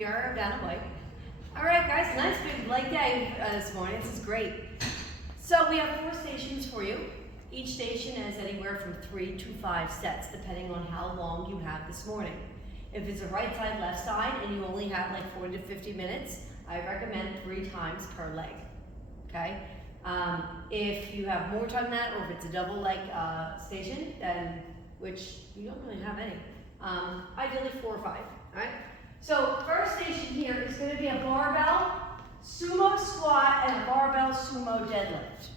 We are down and white. All right, guys, nice big leg day this morning. This is great. So we have 4 stations for you. Each station has anywhere from 3 to 5 sets, depending on how long you have this morning. If it's a right side, left side, and you only have like 40 to 50 minutes, I recommend 3 times per leg. Okay. If you have more time than that, or if it's a double leg station, then which you don't really have any, ideally 4 or 5. All right. So first station here is going to be a barbell sumo squat and a barbell sumo deadlift.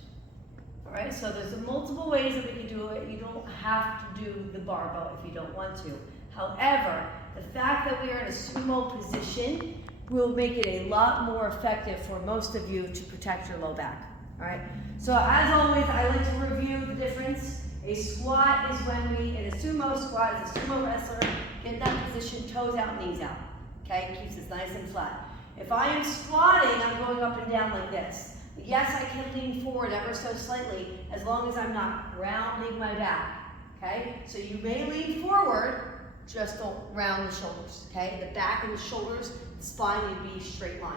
All right, so there's multiple ways that we can do it. You don't have to do the barbell if you don't want to. However, the fact that we are in a sumo position will make it a lot more effective for most of you to protect your low back. All right, so as always, I like to review the difference. A squat is when we, in a sumo squat, as a sumo wrestler, get in that position, toes out, knees out. Okay, it keeps us nice and flat. If I am squatting, I'm going up and down like this. Yes, I can lean forward ever so slightly, as long as I'm not rounding my back. Okay, so you may lean forward, just don't round the shoulders. Okay, the back and the shoulders, the spine need to be straight line.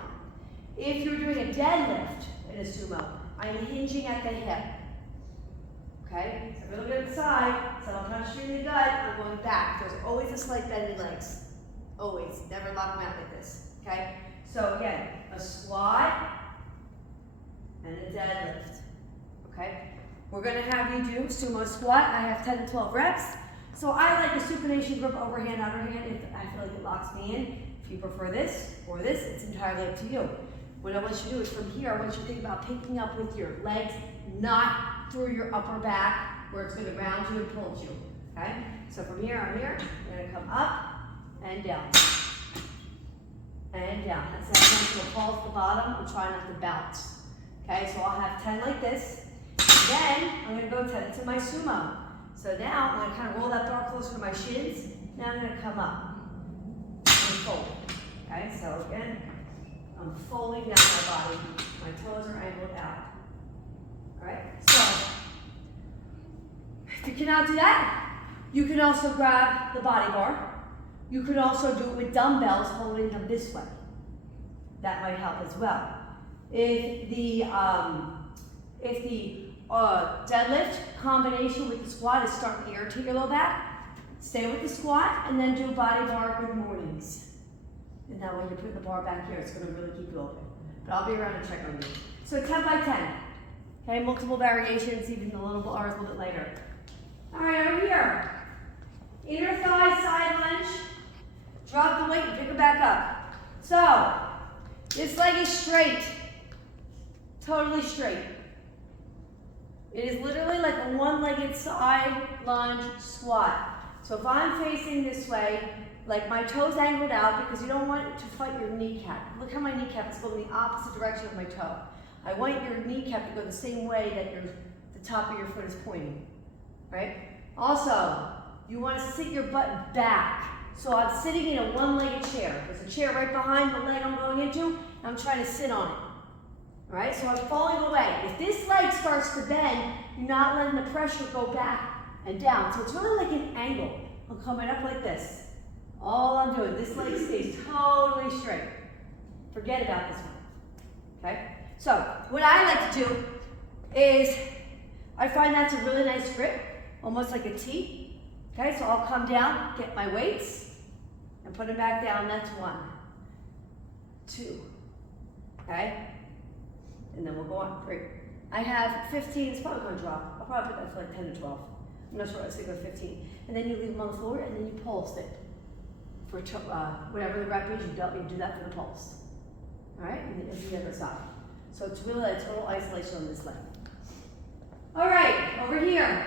If you're doing a deadlift in a sumo, I'm hinging at the hip. Okay, so if I look at the side, so I'm punching the gut, I'm going back. There's always a slight bend in legs. Always, never lock them out like this. Okay, so again, a squat and a deadlift. Okay, we're going to have you do sumo squat. I have 10 to 12 reps. So I like a supination grip, overhand, outerhand, if I feel like it locks me in. If you prefer this or this, it's entirely up to you. What I want you to do is from here, I want you to think about picking up with your legs, not through your upper back, where it's going to round you and pull you. Okay, so from here, I'm here, I'm going to come up and down. And down. That's that nice little fall at the bottom. I'm trying not to bounce. Okay, so I'll have 10 like this. And then I'm going to go 10 to my sumo. So now I'm going to kind of roll that bar closer to my shins. Now I'm going to come up and fold. Okay, so again, I'm folding down my body. My toes are angled out. All right, so if you cannot do that, you can also grab the body bar. You could also do it with dumbbells, holding them this way. That might help as well. If the deadlift combination with the squat is starting to irritate your low back, stay with the squat and then do body bar good mornings. And that way you're putting the bar back here, it's going to really keep you open. But I'll be around to check on you. So 10 by 10. Okay, multiple variations, even the little bars a little bit later. All right, over here. Inner thigh side lunge. Drop the weight and pick it back up. So, this leg is straight. Totally straight. It is literally like a one-legged side lunge squat. So if I'm facing this way, like my toes angled out because you don't want it to fight your kneecap. Look how my kneecap is going the opposite direction of my toe. I want your kneecap to go the same way that the top of your foot is pointing. Right? Also, you want to sit your butt back. So I'm sitting in a one-legged chair. There's a chair right behind the leg I'm going into, and I'm trying to sit on it. All right, so I'm falling away. If this leg starts to bend, you're not letting the pressure go back and down. So it's really like an angle. I'm coming up like this. All I'm doing, this leg stays totally straight. Forget about this one. Okay? So what I like to do is, I find that's a really nice grip, almost like a T. Okay, so I'll come down, get my weights, and put them back down. That's 1, 2, okay? And then we'll go on. 3. I have 15, it's probably going to drop. I'll probably put that for like 10 to 12. I'm not sure, I'll stick with 15. And then you leave them on the floor, and then you pulse it. For whatever the rep is, you do that for the pulse. All right, and then the other side. So it's really a total isolation on this leg. All right, over here.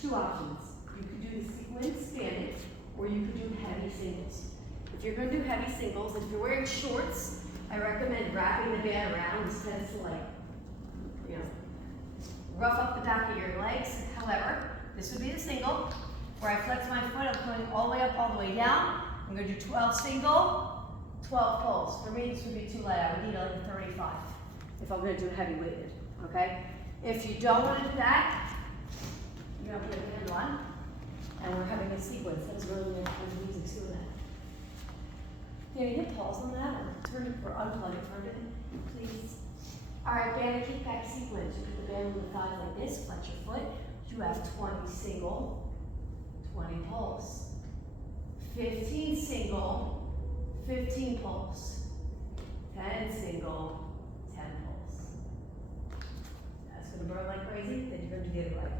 2 options. You could do the sequence banded, or you could do heavy singles. If you're going to do heavy singles, if you're wearing shorts, I recommend wrapping the band around instead of like, rough up the back of your legs. However, this would be the single, where I flex my foot, I'm going all the way up, all the way down. I'm going to do 12 single, 12 pulls. For me, this would be too light. I would need like a 35 if I'm going to do heavy weighted, okay? If you don't want to do that, you're going to put a band on, and we're having a sequence. That was really nice music, see that. Can you hit pause on that or turn it or unplug it for a minute, please? All right, band and kickback sequence. You put the band on the thighs like this, flex your foot. You have 20 single, 20 pulse. 15 single, 15 pulse. 10 single, 10 pulse. That's gonna burn like crazy, then you're gonna do the other leg.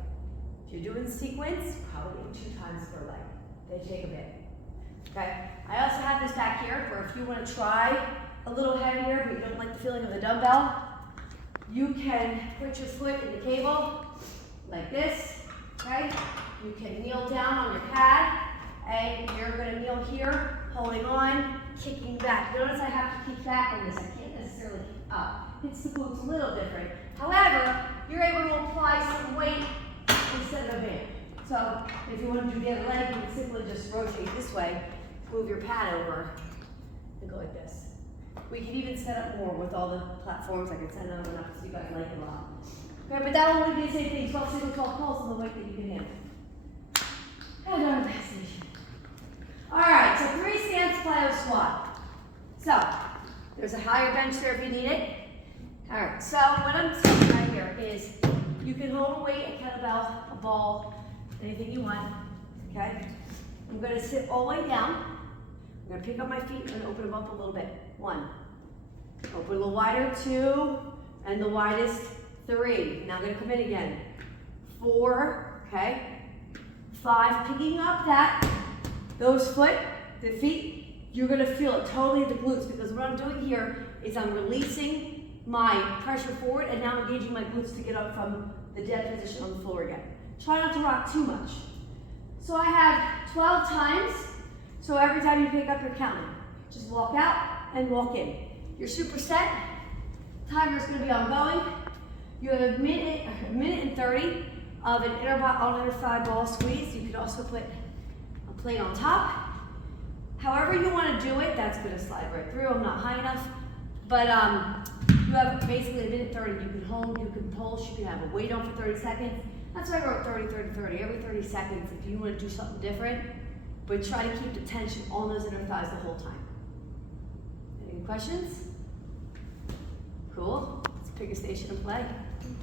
If you're doing sequence, probably 2 times per leg. Then take a bit. Okay, I also have this back here where if you want to try a little heavier but you don't like the feeling of the dumbbell, you can put your foot in the cable like this, okay? You can kneel down on your pad and you're going to kneel here, holding on, kicking back. Notice I have to kick back on this. I can't necessarily kick up. It's the glutes a little different. However, you're able to apply some weight instead of a band. So if you want to do the other leg, you can simply just rotate this way, move your pad over, and go like this. We can even set up more with all the platforms. I can set another one up so you guys like it a lot. Okay, but that'll only be the same thing, 12 single, 12 pulse on the weight that you can handle. And our destination. All right, so 3 stance plyo squat. So there's a higher bench there if you need it. All right, so what I'm saying right here is you can hold a weight, a kettlebell, a ball, anything you want, okay? I'm gonna sit all the way down. I'm gonna pick up my feet and open them up a little bit. 1, open a little wider, 2, and the widest, 3. Now I'm gonna come in again. 4, okay? 5, picking up those the feet, you're gonna feel it totally at the glutes because what I'm doing here is I'm releasing my pressure forward and now I'm engaging my glutes to get up from the dead position on the floor again. Try not to rock too much. So I have 12 times, so every time you pick up, you're counting. Just walk out and walk in. You're super set. Timer's gonna be ongoing. You have a minute and 30 of an inner thigh ball squeeze. You could also put a plate on top. However you wanna do it, that's gonna slide right through. I'm not high enough. But you have basically a minute 30. You can hold, you can pulse, you can have a weight on for 30 seconds. That's why I wrote 30, 30, 30. Every 30 seconds if you want to do something different, but try to keep the tension on those inner thighs the whole time. Any questions? Cool. Let's pick a station and play.